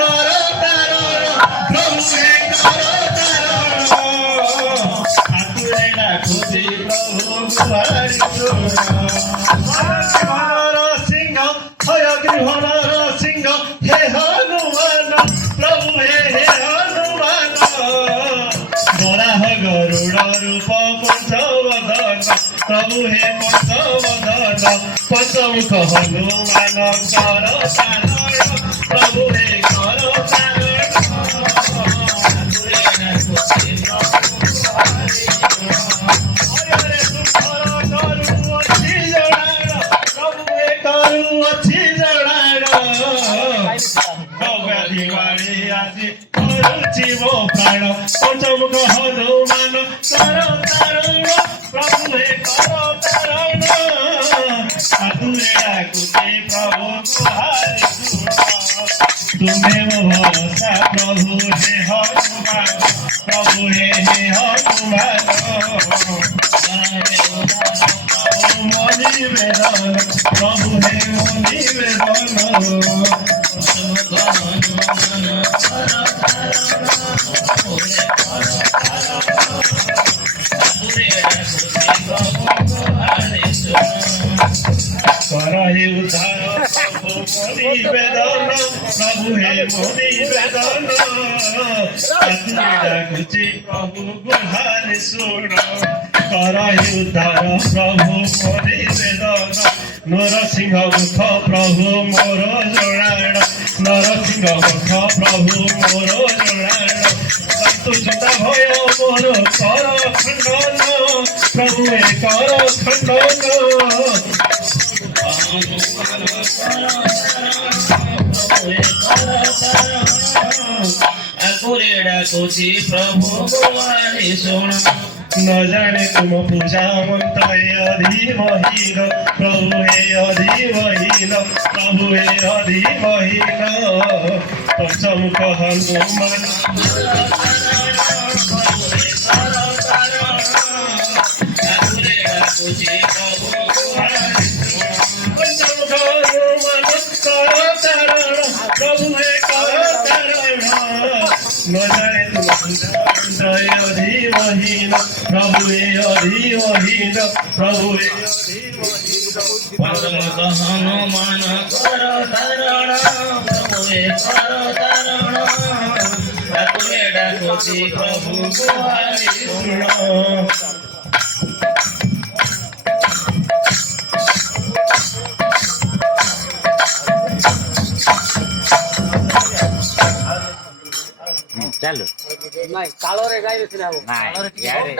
करो तारण प्रभु हे करो तारण ठाकुरे डाकुची प्रभु गुहारि सुन सिंह हयग्रीवनर सिंह हे हनुमान प्रभु हे हनुमान वराह गरुड़ रूप पंचवदन प्रभु हे पंचवदन पंचमुख हनुमान कर तारण प्रभु हे कर तारण अच्छी जड़ाड़ दिवाली आसी करुची मो प्राण पंचमुख हनुमान कर तारण प्रभु हे कर तारण ठाकुरे डाकुचे प्रभु गुहारि सुन तुम्हें वो भरोसा प्रभु हे हनुमान प्रभु हे हनुमान मणि वेदन प्रभु हे मणि वेदन करहि उद्धार प्रभु मणि वेदन प्रभु हे मणि वेदन ठाकुरे डाकुची प्रभु गुहारि सुन करहि उद्धार प्रभु मणि वेदन नरसिंह मुख प्रभु मोर जोड़ाण नरसिंह मुख प्रभु मोर जोड़ाण सन्तुष्ट भय मोर कर खंडन प्रभु हे कर खंडन ठाकुरे डाकुची प्रभु गुहारि सुन न जाने तुम पूजा मंत्र अधिमहीन प्रभु हे अधिमहीन प्रभु हे अधिमहीन पंचमुख हनुमान ठाकुरे डाकुची प्रभु पंचमुख हनुमान कर तारण प्रभु हे कर तारण न जाने तुम पूजा अधिमहीन प्रभु हे अधिमहीन प्रभु हे पंचमुख हनुमान कर तारण प्रभु हे कर तारण ठाकुरे डाकुची प्रभु गुहारि सुन ચાલો નહીં કાળો રે ગાય છે ને આવો ના યાર